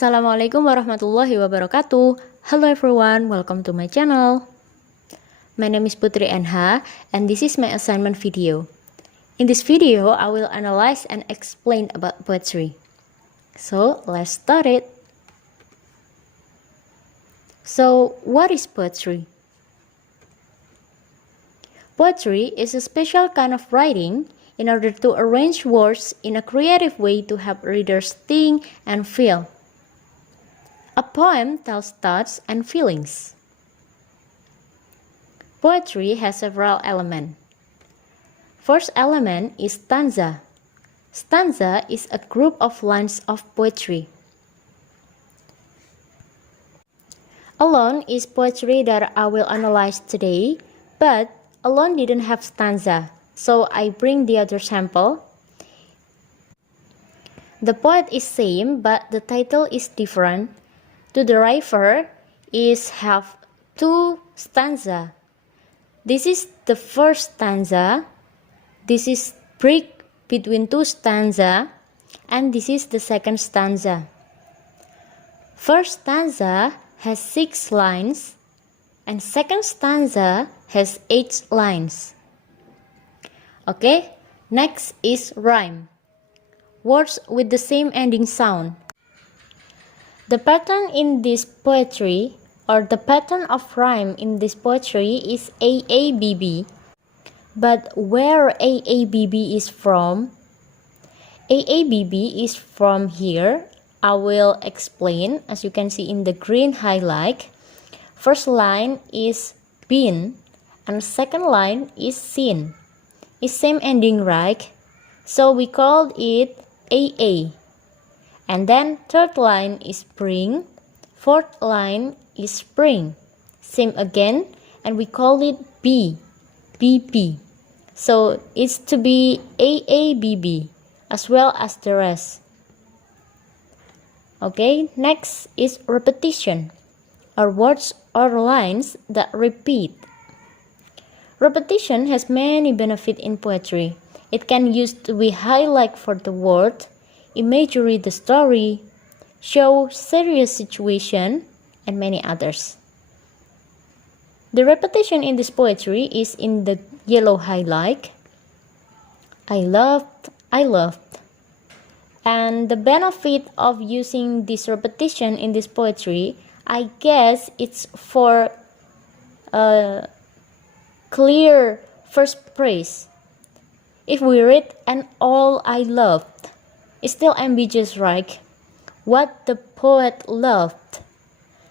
Assalamualaikum warahmatullahi wabarakatuh. Hello everyone, welcome to my channel. My name is Putri NH and this is my assignment video. In this video, I will analyze and explain about poetry. So, let's start it. So, what is poetry? Poetry is a special kind of writing in order to arrange words in a creative way to help readers think and feel. A poem tells thoughts and feelings. Poetry has several elements. First element is stanza. Stanza is a group of lines of poetry. Alone is poetry that I will analyze today, but alone didn't have stanza, so I bring the other sample. The poet is same, but the title is different. To the writer is have two stanza. This is the first stanza. This is break between two stanza, and this is the second stanza. First stanza has 6 lines, and second stanza has 8 lines. Okay, next is rhyme. Words with the same ending sound. The pattern in this poetry, or the pattern of rhyme in this poetry is AABB. But where AABB is from? AABB is from here. I will explain. As you can see in the green highlight, first line is been and second line is seen. It's same ending, right? So we called it AA. And then third line is spring, fourth line is spring. Same again, and we call it BP. So it's to be AABB as well as the rest. Okay, next is repetition, or words or lines that repeat. Repetition has many benefits in poetry. It can use to be highlight for the word, imagery the story, show serious situation, and many others. The repetition in this poetry is in the yellow highlight. I loved. And the benefit of using this repetition in this poetry, I guess it's for a clear first phrase. If we read "and all I loved," it's still ambiguous, right? What the poet loved.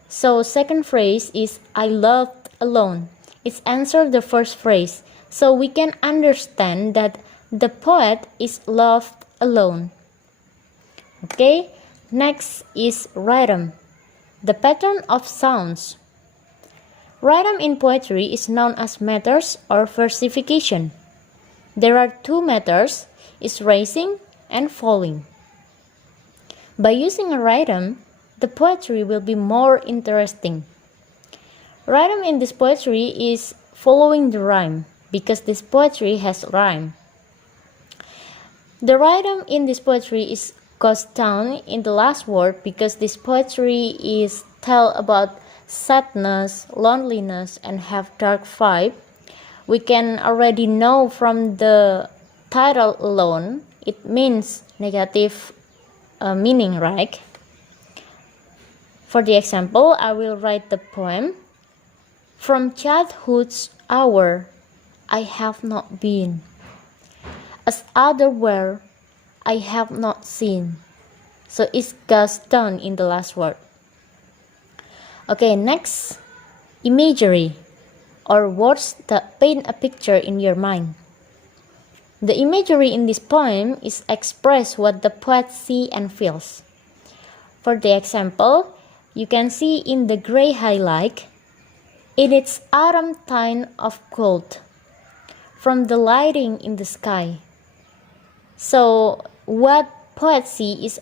So second phrase is I loved alone. It's answer the first phrase. So we can understand that the poet is loved alone. Okay, next is rhythm, the pattern of sounds. Rhythm in poetry is known as meters or versification. There are 2 meters, is rising and falling. By using a rhythm, the poetry will be more interesting. Rhythm in this poetry is following the rhyme, because this poetry has rhyme. The rhythm in this poetry goes down in the last word because this poetry is tell about sadness, loneliness, and have dark vibe. We can already know from the title alone, it means negative meaning, right? For the example, I will write the poem. From childhood's hour, I have not been, as other were, I have not seen. So it goes down in the last word. Okay, next, imagery, or words that paint a picture in your mind. The imagery in this poem is express what the poet sees and feels. For the example, you can see in the gray highlight, in its autumn tint of gold, from the lighting in the sky. So what poet sees is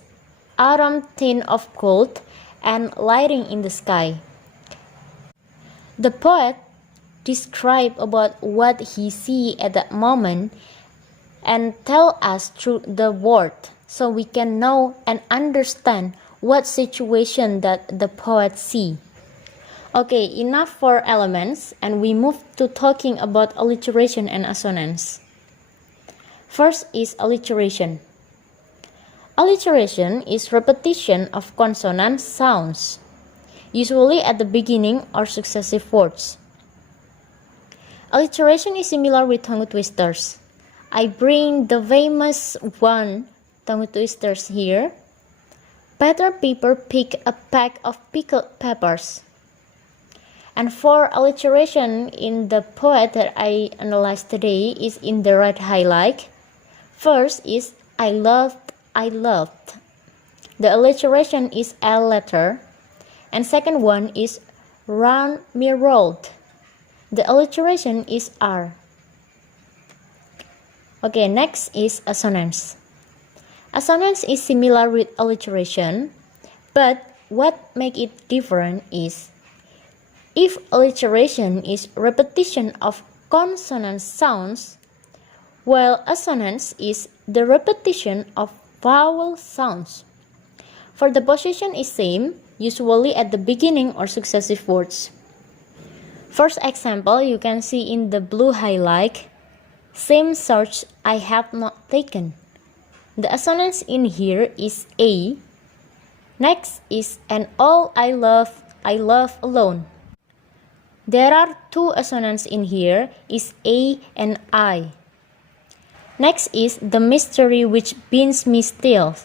autumn tint of gold and lighting in the sky. The poet describes about what he sees at that moment and tell us through the word, so we can know and understand what situation that the poet see. Okay, enough for elements, and we move to talking about alliteration and assonance. First is alliteration. Alliteration is repetition of consonant sounds, usually at the beginning or successive words. Alliteration is similar with tongue twisters. I bring the famous one, tongue twisters here. Peter Piper picked a pack of pickled peppers. And for alliteration in the poet that I analyzed today is in the red highlight. First is I loved, I loved. The alliteration is L letter. And second one is run me rolled. The alliteration is R. Okay, next is assonance. Assonance is similar with alliteration, but what makes it different is if alliteration is repetition of consonant sounds, while assonance is the repetition of vowel sounds. For the position is same, usually at the beginning or successive words. First example you can see in the blue highlight, same search I have not taken. The assonance in here is A. Next is and all I love alone. There are two assonants in here is A and I. Next is the mystery which binds me still.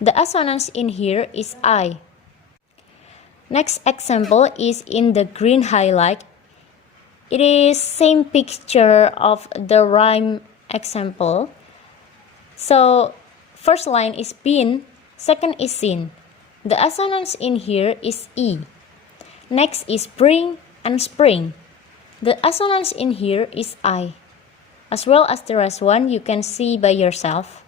The assonance in here is I. Next example is in the green highlight. It is same picture of the rhyme example. So first line is bin, second is sin. The assonance in here is E. Next is bring and spring. The assonance in here is I. As well as the rest one you can see by yourself.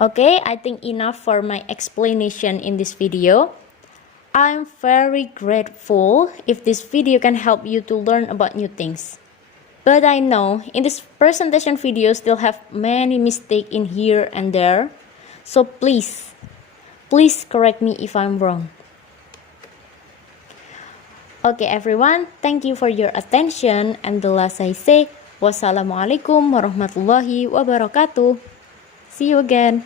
Okay, I think enough for my explanation in this video. I'm very grateful if this video can help you to learn about new things. But I know in this presentation video still have many mistakes in here and there. So please correct me if I'm wrong. Okay everyone, thank you for your attention, and the last I say, wassalamualaikum warahmatullahi wabarakatuh. See you again.